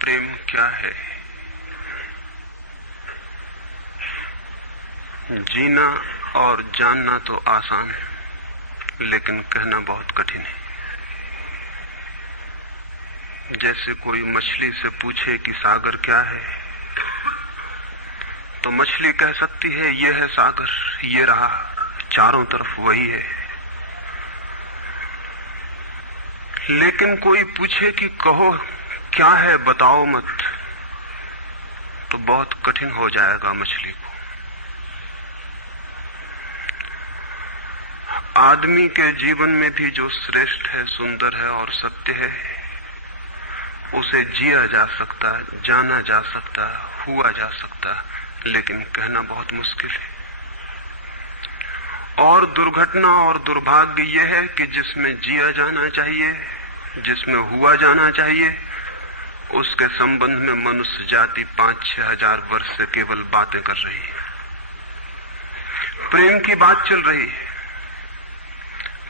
प्रेम क्या है? जीना और जानना तो आसान है, लेकिन कहना बहुत कठिन है। जैसे कोई मछली से पूछे कि सागर क्या है, तो मछली कह सकती है यह है सागर, ये रहा, चारों तरफ वही है। लेकिन कोई पूछे कि कहो क्या है, बताओ मत, तो बहुत कठिन हो जाएगा मछली को। आदमी के जीवन में भी जो श्रेष्ठ है, सुंदर है और सत्य है, उसे जिया जा सकता, जाना जा सकता, हुआ जा सकता, लेकिन कहना बहुत मुश्किल है। और दुर्घटना और दुर्भाग्य यह है कि जिसमें जिया जाना चाहिए, जिसमें हुआ जाना चाहिए, उसके संबंध में मनुष्य जाति 5-6 हजार वर्ष से केवल बातें कर रही है। प्रेम की बात चल रही है,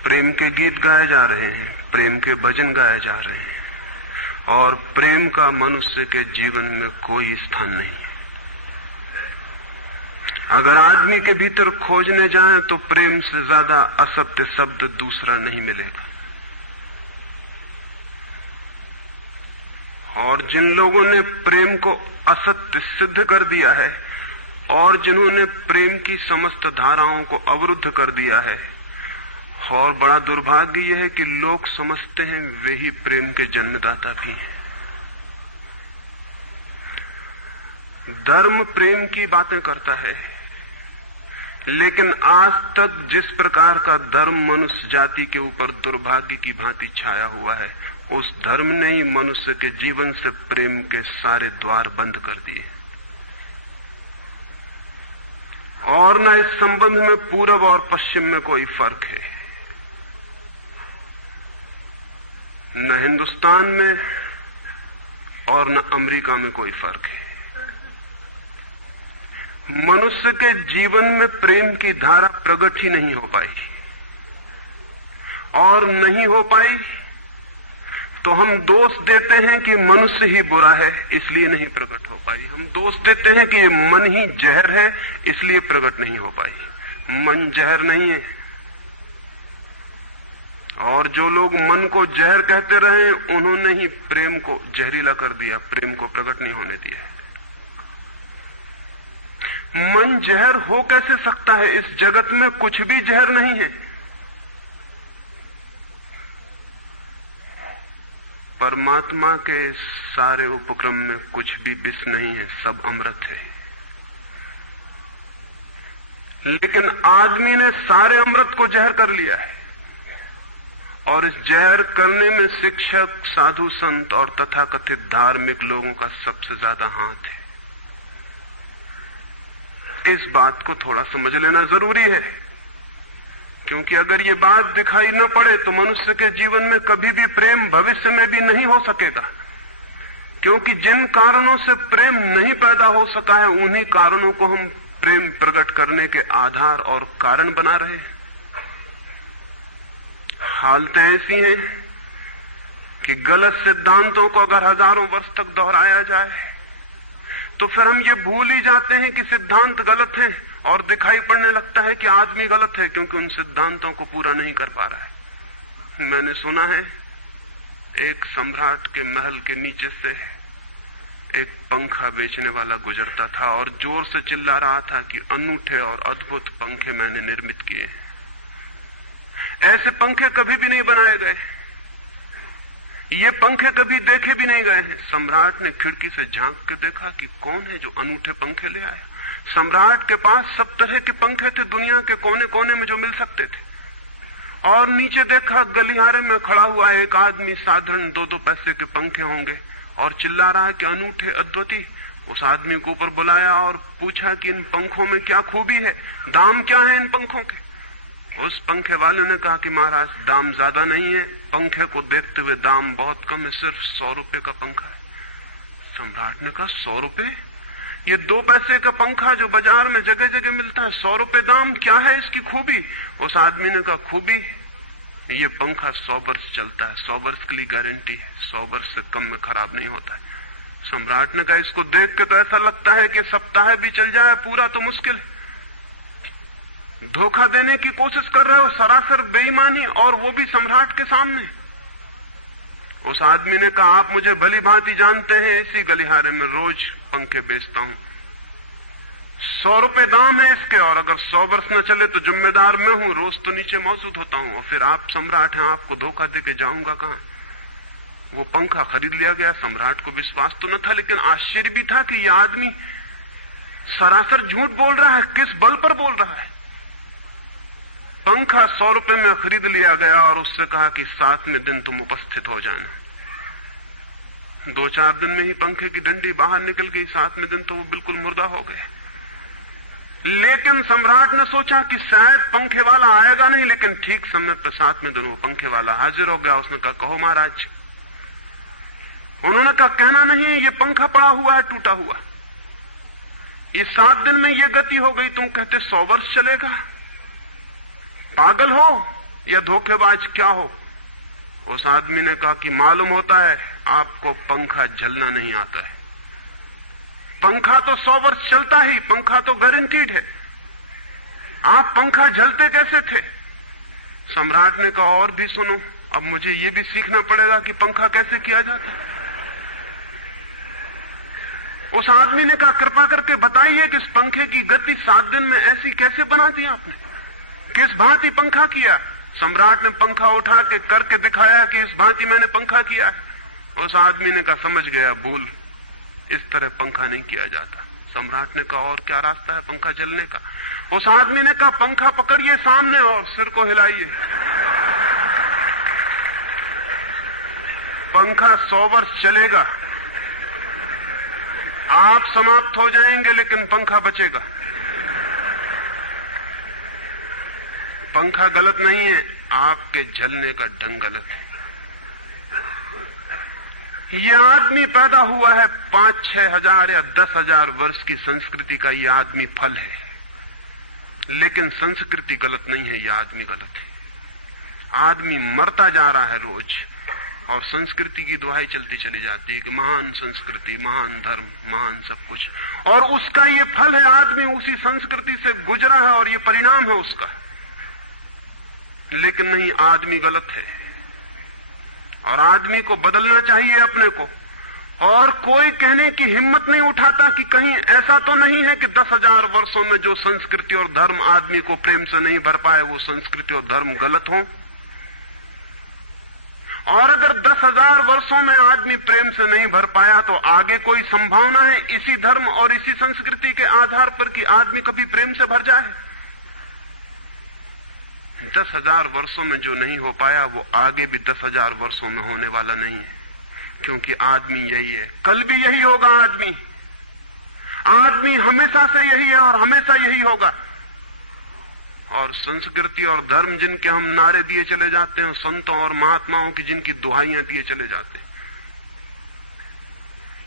प्रेम के गीत गाए जा रहे हैं, प्रेम के भजन गाए जा रहे हैं, और प्रेम का मनुष्य के जीवन में कोई स्थान नहीं है। अगर आदमी के भीतर खोजने जाएं तो प्रेम से ज्यादा असत्य शब्द दूसरा नहीं मिलेगा। और जिन लोगों ने प्रेम को असत्य सिद्ध कर दिया है और जिन्होंने प्रेम की समस्त धाराओं को अवरुद्ध कर दिया है, और बड़ा दुर्भाग्य यह है कि लोग समझते हैं वे ही प्रेम के जन्मदाता भी हैं। धर्म प्रेम की बातें करता है, लेकिन आज तक जिस प्रकार का धर्म मनुष्य जाति के ऊपर दुर्भाग्य की भांति छाया हुआ है, उस धर्म ने ही मनुष्य के जीवन से प्रेम के सारे द्वार बंद कर दिए। और न इस संबंध में पूरब और पश्चिम में कोई फर्क है, न हिंदुस्तान में और न अमेरिका में कोई फर्क है। मनुष्य के जीवन में प्रेम की धारा प्रकट ही नहीं हो पाई, और नहीं हो पाई तो हम दोष देते हैं कि मनुष्य ही बुरा है, इसलिए नहीं प्रकट हो पाई। हम दोष देते हैं कि मन ही जहर है, इसलिए प्रकट नहीं हो पाई। मन जहर नहीं है, और जो लोग मन को जहर कहते रहे, उन्होंने ही प्रेम को जहरीला कर दिया, प्रेम को प्रकट नहीं होने दिया। मन जहर हो कैसे सकता है? इस जगत में कुछ भी जहर नहीं है। परमात्मा के सारे उपक्रम में कुछ भी विष नहीं है, सब अमृत है। लेकिन आदमी ने सारे अमृत को जहर कर लिया है, और इस जहर करने में शिक्षक, साधु संत और तथाकथित धार्मिक लोगों का सबसे ज्यादा हाथ है। इस बात को थोड़ा समझ लेना जरूरी है, क्योंकि अगर ये बात दिखाई न पड़े तो मनुष्य के जीवन में कभी भी प्रेम भविष्य में भी नहीं हो सकेगा। क्योंकि जिन कारणों से प्रेम नहीं पैदा हो सका है, उन्हीं कारणों को हम प्रेम प्रकट करने के आधार और कारण बना रहे हैं। हालतें ऐसी हैं कि गलत सिद्धांतों को अगर हजारों वर्ष तक दोहराया जाए तो फिर हम ये भूल ही जाते हैं कि सिद्धांत गलत हैं, और दिखाई पड़ने लगता है कि आदमी गलत है, क्योंकि उन सिद्धांतों को पूरा नहीं कर पा रहा है। मैंने सुना है एक सम्राट के महल के नीचे से एक पंखा बेचने वाला गुजरता था और जोर से चिल्ला रहा था कि अनूठे और अद्भुत पंखे मैंने निर्मित किए हैं। ऐसे पंखे कभी भी नहीं बनाए गए, ये पंखे कभी देखे भी नहीं गए हैं। सम्राट ने खिड़की से झांक के देखा कि कौन है जो अनूठे पंखे ले आया। सम्राट के पास सब तरह के पंखे थे, दुनिया के कोने कोने में जो मिल सकते थे। और नीचे देखा, गलियारे में खड़ा हुआ एक आदमी, साधारण 2-2 पैसे के पंखे होंगे, और चिल्ला रहा है कि अनूठे, अद्वितीय। उस आदमी को ऊपर बुलाया और पूछा कि इन पंखों में क्या खूबी है, दाम क्या है इन पंखों के। उस पंखे वाले ने कहा कि महाराज, दाम ज्यादा नहीं है, पंखे को देखते हुए दाम बहुत कम है, सिर्फ 100 रुपए का पंखा है। सम्राट ने कहा 100 रुपए? ये 2 पैसे का पंखा जो बाजार में जगह जगह मिलता है, 100 रुपए दाम, क्या है इसकी खूबी? उस आदमी ने कहा, खूबी ये पंखा 100 वर्ष चलता है, 100 वर्ष के लिए गारंटी है, 100 वर्ष से कम में खराब नहीं होता है। सम्राट ने कहा, इसको देख के तो ऐसा लगता है कि सप्ताह भी चल जाए, पूरा तो मुश्किल है। धोखा देने की कोशिश कर रहे हो, सरासर बेईमानी, और वो भी सम्राट के सामने। उस आदमी ने कहा, आप मुझे भली भांति जानते हैं, इसी गलिहारे में रोज पंखे बेचता हूं, 100 रुपए दाम है इसके, और अगर 100 वर्ष न चले तो जिम्मेदार मैं हूं, रोज तो नीचे मौजूद होता हूं, और फिर आप सम्राट हैं, आपको धोखा देके जाऊंगा कहां। वो पंखा खरीद लिया गया। सम्राट को विश्वास तो न था, लेकिन आश्चर्य भी था कि यह आदमी सरासर झूठ बोल रहा है, किस बल पर बोल रहा है। पंखा 100 रुपए में खरीद लिया गया और उससे कहा कि 7वें दिन तुम उपस्थित हो जाना। 2-4 दिन में ही पंखे की डंडी बाहर निकल गई, 7वें दिन तो वो बिल्कुल मुर्दा हो गए। लेकिन सम्राट ने सोचा कि शायद पंखे वाला आएगा नहीं, लेकिन ठीक समय पर 7वें दिन वो पंखे वाला हाजिर हो गया। उसने कहा, कहो महाराज। उन्होंने कहा, कहना नहीं, ये पंखा पड़ा हुआ है, टूटा हुआ। ये 7 दिन में ये गति हो गई, तुम कहते 100 वर्ष चलेगा। पागल हो या धोखेबाज, क्या हो? उस आदमी ने कहा कि मालूम होता है आपको पंखा जलना नहीं आता है। पंखा तो 100 वर्ष चलता ही, पंखा तो गारंटीड है। आप पंखा जलते कैसे थे? सम्राट ने कहा, और भी सुनो, अब मुझे ये भी सीखना पड़ेगा कि पंखा कैसे किया जाता है। उस आदमी ने कहा, कृपा करके बताइए कि इस पंखे की गति 7 दिन में ऐसी कैसे बना दी आपने, किस भांति पंखा किया? सम्राट ने पंखा उठा के करके दिखाया कि इस भांति मैंने पंखा किया है। उस आदमी ने कहा, समझ गया, भूल, इस तरह पंखा नहीं किया जाता। सम्राट ने कहा, और क्या रास्ता है पंखा जलने का? उस आदमी ने कहा, पंखा पकड़िए सामने और सिर को हिलाइए। पंखा 100 वर्ष चलेगा, आप समाप्त हो जाएंगे, लेकिन पंखा बचेगा। पंखा गलत नहीं है, आपके जलने का ढंग गलत है। यह आदमी पैदा हुआ है 5-6 हजार या 10,000 वर्ष की संस्कृति का। यह आदमी फल है, लेकिन संस्कृति गलत नहीं है, यह आदमी गलत है। आदमी मरता जा रहा है रोज, और संस्कृति की दुहाई चलती चली जाती है कि महान संस्कृति, महान धर्म, महान सब कुछ, और उसका ये फल है। आदमी उसी संस्कृति से गुजरा है और ये परिणाम है उसका। लेकिन नहीं, आदमी गलत है, और आदमी को बदलना चाहिए अपने को। और कोई कहने की हिम्मत नहीं उठाता कि कहीं ऐसा तो नहीं है कि 10,000 वर्षों में जो संस्कृति और धर्म आदमी को प्रेम से नहीं भर पाए, वो संस्कृति और धर्म गलत हो। और अगर 10,000 वर्षों में आदमी प्रेम से नहीं भर पाया, तो आगे कोई संभावना है इसी धर्म और इसी संस्कृति के आधार पर कि आदमी कभी प्रेम से भर जाए? 10,000 वर्षों में जो नहीं हो पाया, वो आगे भी 10,000 वर्षों में होने वाला नहीं है, क्योंकि आदमी यही है, कल भी यही होगा। आदमी हमेशा से यही है और हमेशा यही होगा। और संस्कृति और धर्म जिनके हम नारे दिए चले जाते हैं, संतों और महात्माओं की जिनकी दुहाइयां दिए चले जाते हैं,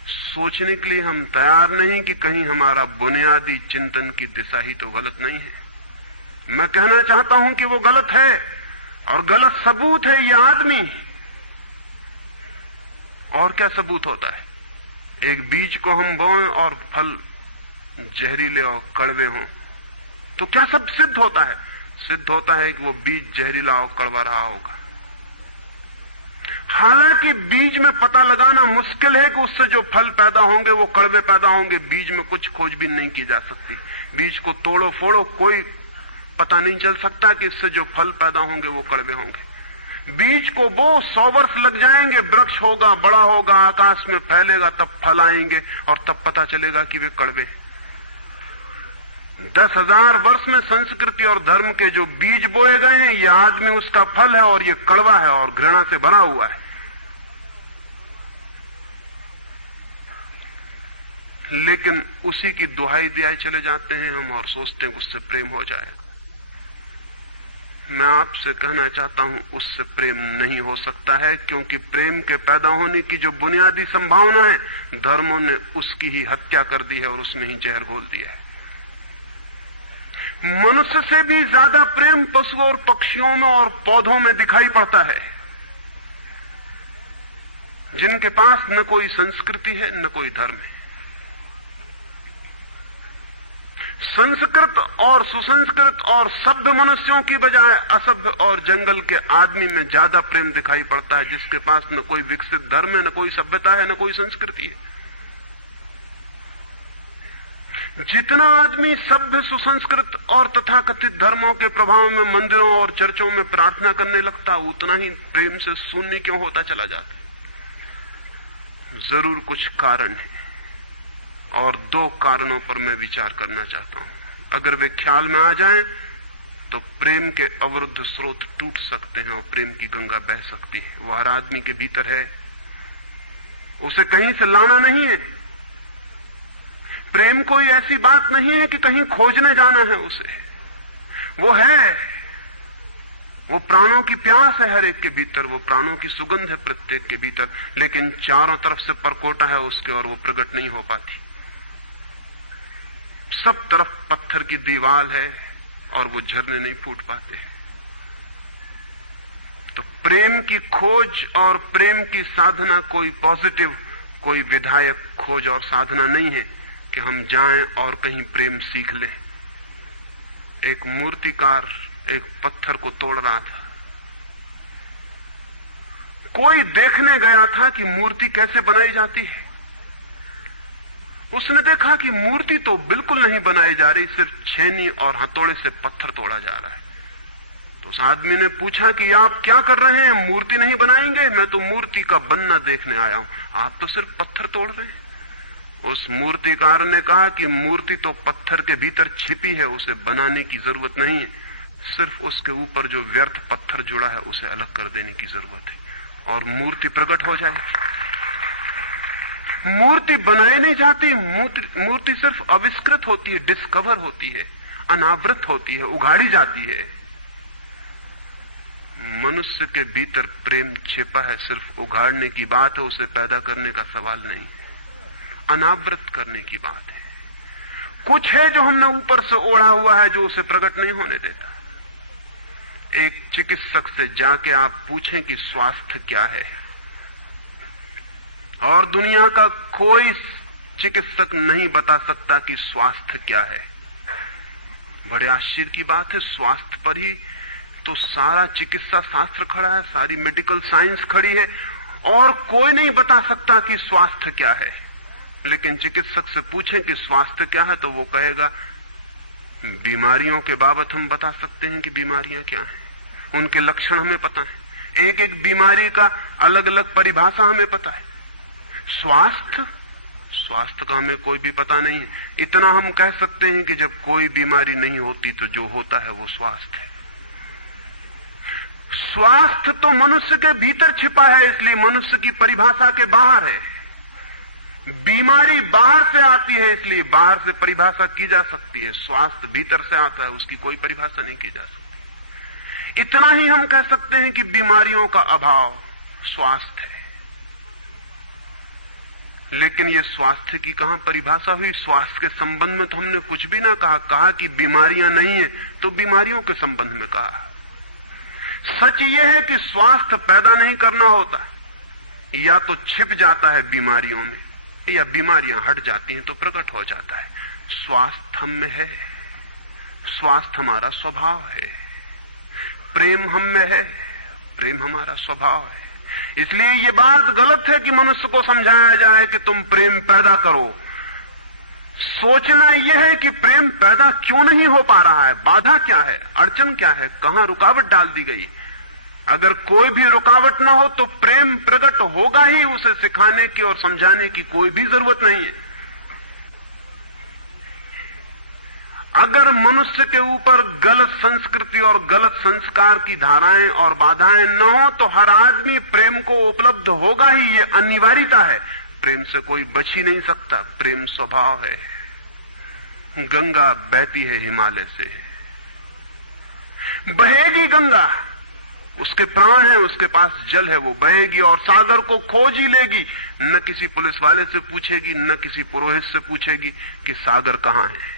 सोचने के लिए हम तैयार नहीं कि कहीं हमारा बुनियादी चिंतन की दिशा ही तो गलत नहीं है। मैं कहना चाहता हूं कि वो गलत है, और गलत सबूत है ये आदमी। और क्या सबूत होता है? एक बीज को हम बोएं और फल जहरीले और कड़वे हों, तो क्या सब सिद्ध होता है? सिद्ध होता है कि वो बीज जहरीला और कड़वा रहा होगा। हालांकि बीज में पता लगाना मुश्किल है कि उससे जो फल पैदा होंगे वो कड़वे पैदा होंगे। बीज में कुछ खोजबीन नहीं की जा सकती। बीज को तोड़ो फोड़ो, कोई पता नहीं चल सकता कि इससे जो फल पैदा होंगे वो कड़वे होंगे। बीज को वो 100 वर्ष लग जाएंगे, वृक्ष होगा, बड़ा होगा, आकाश में फैलेगा, तब फल आएंगे और तब पता चलेगा कि वे कड़वे। 10,000 वर्ष में संस्कृति और धर्म के जो बीज बोए गए हैं, ये आदमी उसका फल है, और ये कड़वा है और घृणा से भरा हुआ है। लेकिन उसी की दुहाई दिए चले जाते हैं हम, और सोचते हैं उससे प्रेम हो जाएगा। मैं आपसे कहना चाहता हूं, उससे प्रेम नहीं हो सकता है, क्योंकि प्रेम के पैदा होने की जो बुनियादी संभावना है, धर्मों ने उसकी ही हत्या कर दी है और उसमें ही जहर घोल दिया है। मनुष्य से भी ज्यादा प्रेम पशुओं और पक्षियों में और पौधों में दिखाई पड़ता है। जिनके पास न कोई संस्कृति है न कोई धर्म है। संस्कृत और सुसंस्कृत और सभ्य मनुष्यों की बजाय असभ्य और जंगल के आदमी में ज्यादा प्रेम दिखाई पड़ता है, जिसके पास न कोई विकसित धर्म है, न कोई सभ्यता है, न कोई संस्कृति है। जितना आदमी सभ्य, सुसंस्कृत और तथाकथित धर्मों के प्रभाव में मंदिरों और चर्चों में प्रार्थना करने लगता, उतना ही प्रेम से शून्य क्यों होता चला जाता। जरूर कुछ कारण है, और दो कारणों पर मैं विचार करना चाहता हूं। अगर वे ख्याल में आ जाएं तो प्रेम के अवरुद्ध स्रोत टूट सकते हैं और प्रेम की गंगा बह सकती है। वह हर आदमी के भीतर है, उसे कहीं से लाना नहीं है। प्रेम कोई ऐसी बात नहीं है कि कहीं खोजने जाना है उसे, वो है, वो प्राणों की प्यास है हर एक के भीतर, वो प्राणों की सुगंध है प्रत्येक के भीतर, लेकिन चारों तरफ से परकोटा है उसके और वो प्रकट नहीं हो पाती। सब तरफ पत्थर की दीवार है और वो झरने नहीं फूट पाते। तो प्रेम की खोज और प्रेम की साधना कोई पॉजिटिव, कोई विधायक खोज और साधना नहीं है कि हम जाएं और कहीं प्रेम सीख लें। एक मूर्तिकार एक पत्थर को तोड़ रहा था, कोई देखने गया था कि मूर्ति कैसे बनाई जाती है। उसने देखा कि मूर्ति तो बिल्कुल नहीं बनाई जा रही, सिर्फ छेनी और हथौड़े से पत्थर तोड़ा जा रहा है। तो उस आदमी ने पूछा कि आप क्या कर रहे हैं, मूर्ति नहीं बनाएंगे? मैं तो मूर्ति का बनना देखने आया हूं, आप तो सिर्फ पत्थर तोड़ रहे हैं। उस मूर्तिकार ने कहा कि मूर्ति तो पत्थर के भीतर छिपी है, उसे बनाने की जरूरत नहीं है, सिर्फ उसके ऊपर जो व्यर्थ पत्थर जुड़ा है उसे अलग कर देने की जरूरत है और मूर्ति प्रकट हो जाएगी। मूर्ति बनाई नहीं जाती, मूर्ति सिर्फ आविष्कृत होती है, डिस्कवर होती है, अनावृत होती है, उगाड़ी जाती है। मनुष्य के भीतर प्रेम छिपा है, सिर्फ उगाड़ने की बात है, उसे पैदा करने का सवाल नहीं है, अनावृत करने की बात है। कुछ है जो हमने ऊपर से ओढ़ा हुआ है, जो उसे प्रकट नहीं होने देता। एक चिकित्सक से जाके आप पूछें कि स्वास्थ्य क्या है, और दुनिया का कोई चिकित्सक नहीं बता सकता कि स्वास्थ्य क्या है। बड़े आश्चर्य की बात है, स्वास्थ्य पर ही तो सारा चिकित्सा शास्त्र खड़ा है, सारी मेडिकल साइंस खड़ी है, और कोई नहीं बता सकता कि स्वास्थ्य क्या है। लेकिन चिकित्सक से पूछें कि स्वास्थ्य क्या है, तो वो कहेगा बीमारियों के बाबत हम बता सकते हैं कि बीमारियां क्या हैं, उनके लक्षण हमें पता है, एक एक बीमारी का अलग अलग परिभाषा हमें पता है। स्वास्थ्य का हमें कोई भी पता नहीं है। इतना हम कह सकते हैं कि जब कोई बीमारी नहीं होती तो जो होता है वो स्वास्थ्य है। स्वास्थ्य तो मनुष्य के भीतर छिपा है, इसलिए मनुष्य की परिभाषा के बाहर है। बीमारी बाहर से आती है, इसलिए बाहर से परिभाषा की जा सकती है। स्वास्थ्य भीतर से आता है, उसकी कोई परिभाषा नहीं की जा सकती। इतना ही हम कह सकते हैं कि बीमारियों का अभाव स्वास्थ्य है। लेकिन ये स्वास्थ्य की कहां परिभाषा हुई? स्वास्थ्य के संबंध में तो हमने कुछ भी ना कहा कि बीमारियां नहीं है, तो बीमारियों के संबंध में कहा। सच ये है कि स्वास्थ्य पैदा नहीं करना होता, या तो छिप जाता है बीमारियों में, या बीमारियां हट जाती हैं तो प्रकट हो जाता है। स्वास्थ्य हम में है, स्वास्थ्य हमारा स्वभाव है। प्रेम हम में है, प्रेम हमारा स्वभाव है। इसलिए ये बात गलत है कि मनुष्य को समझाया जाए कि तुम प्रेम पैदा करो। सोचना यह है कि प्रेम पैदा क्यों नहीं हो पा रहा है, बाधा क्या है, अड़चन क्या है, कहां रुकावट डाल दी गई। अगर कोई भी रुकावट ना हो तो प्रेम प्रकट होगा ही, उसे सिखाने की और समझाने की कोई भी जरूरत नहीं है। अगर मनुष्य के ऊपर गलत संस्कृति और गलत संस्कार की धाराएं और बाधाएं न हो तो हर आदमी प्रेम को उपलब्ध होगा ही, ये अनिवार्यता है। प्रेम से कोई बच ही नहीं सकता, प्रेम स्वभाव है। गंगा बहती है हिमालय से, बहेगी गंगा, उसके प्राण है, उसके पास जल है, वो बहेगी और सागर को खोज ही लेगी। न किसी पुलिस वाले से पूछेगी, न किसी पुरोहित से पूछेगी कि सागर कहां है।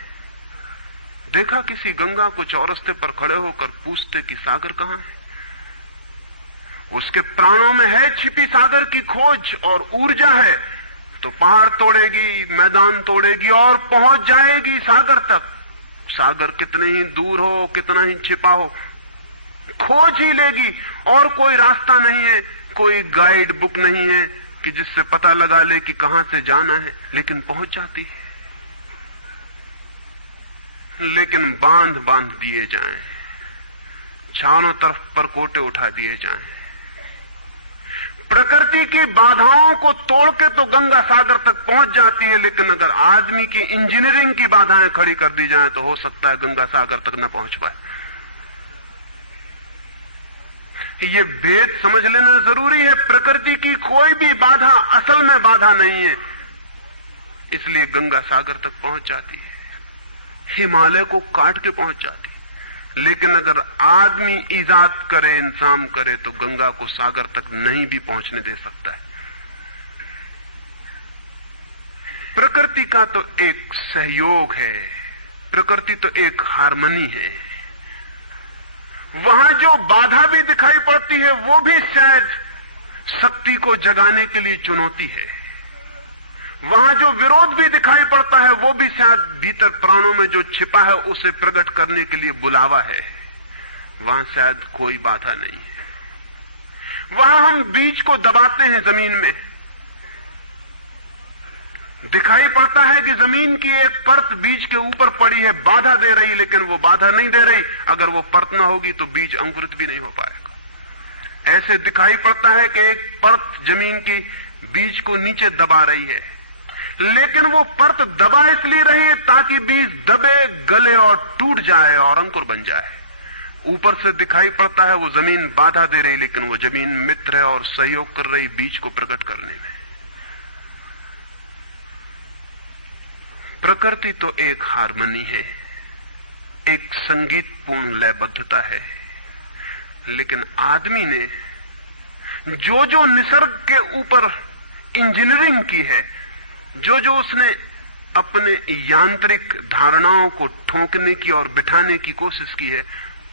देखा किसी गंगा को चौरस्ते पर खड़े होकर पूछते कि सागर कहां है? उसके प्राणों में है छिपी सागर की खोज और ऊर्जा है, तो पहाड़ तोड़ेगी, मैदान तोड़ेगी और पहुंच जाएगी सागर तक। सागर कितने ही दूर हो, कितना ही छिपा हो, खोज ही लेगी। और कोई रास्ता नहीं है, कोई गाइड बुक नहीं है कि जिससे पता लगा ले कि कहां से जाना है, लेकिन पहुंच जाती है। लेकिन बांध बांध दिए जाएं, चारों तरफ परकोटे उठा दिए जाएं, प्रकृति की बाधाओं को तोड़ के तो गंगा सागर तक पहुंच जाती है, लेकिन अगर आदमी की इंजीनियरिंग की बाधाएं खड़ी कर दी जाएं तो हो सकता है गंगा सागर तक न पहुंच पाए। ये भेद समझ लेना जरूरी है। प्रकृति की कोई भी बाधा असल में बाधा नहीं है, इसलिए गंगा सागर तक पहुंच जाती है, हिमालय को काट के पहुंच जाती है। लेकिन अगर आदमी ईजाद करे, इंतजाम करे, तो गंगा को सागर तक नहीं भी पहुंचने दे सकता है। प्रकृति का तो एक सहयोग है, प्रकृति तो एक हार्मनी है। वहां जो बाधा भी दिखाई पड़ती है वो भी शायद शक्ति को जगाने के लिए चुनौती है। वहां जो विरोध भी दिखाई पड़ता है वो भी शायद भीतर प्राणों में जो छिपा है उसे प्रकट करने के लिए बुलावा है। वहां शायद कोई बाधा नहीं है। वहां हम बीज को दबाते हैं जमीन में, दिखाई पड़ता है कि जमीन की एक परत बीज के ऊपर पड़ी है, बाधा दे रही, लेकिन वो बाधा नहीं दे रही। अगर वो परत ना होगी तो बीज अंकुरित भी नहीं हो पाएगा। ऐसे दिखाई पड़ता है कि एक परत जमीन की बीज को नीचे दबा रही है, लेकिन वो परत दबा इसलिए रही है ताकि बीज दबे, गले और टूट जाए और अंकुर बन जाए। ऊपर से दिखाई पड़ता है वो जमीन बाधा दे रही, लेकिन वो जमीन मित्र है और सहयोग कर रही बीज को प्रकट करने में। प्रकृति तो एक हार्मनी है, एक संगीतपूर्ण लयबद्धता है, लेकिन आदमी ने जो जो निसर्ग के ऊपर इंजीनियरिंग की है, जो जो उसने अपने यांत्रिक धारणाओं को ठोंकने की और बिठाने की कोशिश की है,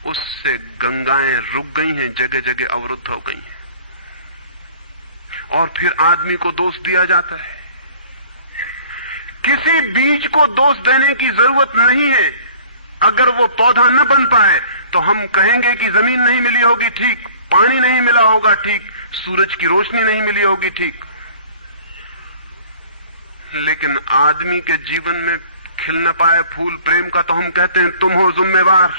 उससे गंगाएं रुक गई हैं, जगह जगह अवरुद्ध हो गई हैं। और फिर आदमी को दोष दिया जाता है। किसी बीज को दोष देने की जरूरत नहीं है। अगर वो पौधा न बन पाए तो हम कहेंगे कि जमीन नहीं मिली होगी, ठीक, पानी नहीं मिला होगा, ठीक, सूरज की रोशनी नहीं मिली होगी, ठीक, लेकिन आदमी के जीवन में खिल न पाए फूल प्रेम का तो हम कहते हैं तुम हो जिम्मेवार।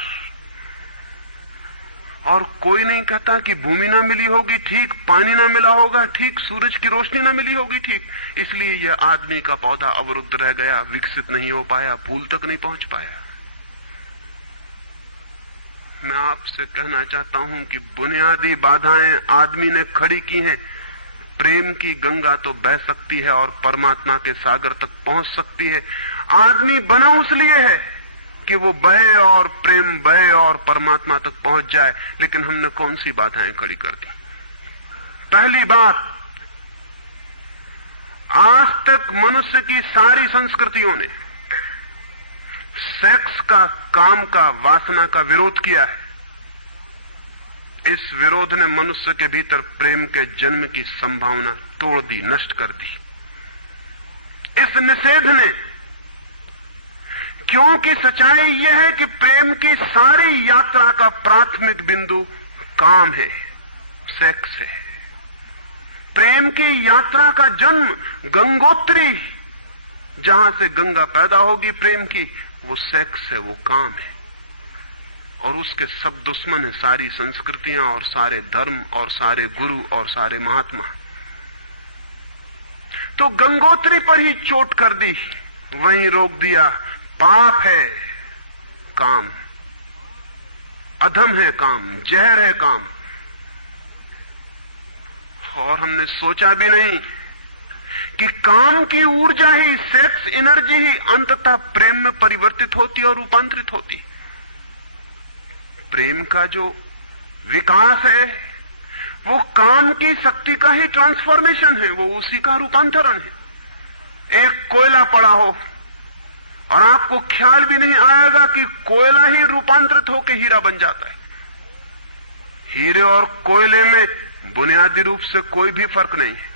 और कोई नहीं कहता कि भूमि ना मिली होगी, ठीक, पानी ना मिला होगा, ठीक, सूरज की रोशनी ना मिली होगी, ठीक, इसलिए यह आदमी का पौधा अवरुद्ध रह गया, विकसित नहीं हो पाया, फूल तक नहीं पहुंच पाया। मैं आपसे कहना चाहता हूं कि बुनियादी बाधाएं आदमी ने खड़ी की हैं। प्रेम की गंगा तो बह सकती है और परमात्मा के सागर तक पहुंच सकती है। आदमी बना उसलिए है कि वो बहे और प्रेम बहे और परमात्मा तक पहुंच जाए, लेकिन हमने कौन सी बाधाएं खड़ी कर दी? पहली बात, आज तक मनुष्य की सारी संस्कृतियों ने सेक्स का, काम का, वासना का विरोध किया है। इस विरोध ने मनुष्य के भीतर प्रेम के जन्म की संभावना तोड़ दी, नष्ट कर दी। इस निषेध ने, क्योंकि सच्चाई यह है कि प्रेम की सारी यात्रा का प्राथमिक बिंदु काम है, सेक्स है। प्रेम की यात्रा का जन्म गंगोत्री, जहां से गंगा पैदा होगी प्रेम की, वो सेक्स है, वो काम है। और उसके सब दुश्मन है, सारी संस्कृतियां और सारे धर्म और सारे गुरु और सारे महात्मा। तो गंगोत्री पर ही चोट कर दी, वहीं रोक दिया। पाप है काम, अधम है काम, जहर है काम। और हमने सोचा भी नहीं कि काम की ऊर्जा ही, सेक्स एनर्जी ही अंततः प्रेम में परिवर्तित होती और रूपांतरित होती। प्रेम का जो विकास है वो काम की शक्ति का ही ट्रांसफॉर्मेशन है, वो उसी का रूपांतरण है। एक कोयला पड़ा हो और आपको ख्याल भी नहीं आएगा कि कोयला ही रूपांतरित होकर हीरा बन जाता है। हीरे और कोयले में बुनियादी रूप से कोई भी फर्क नहीं है।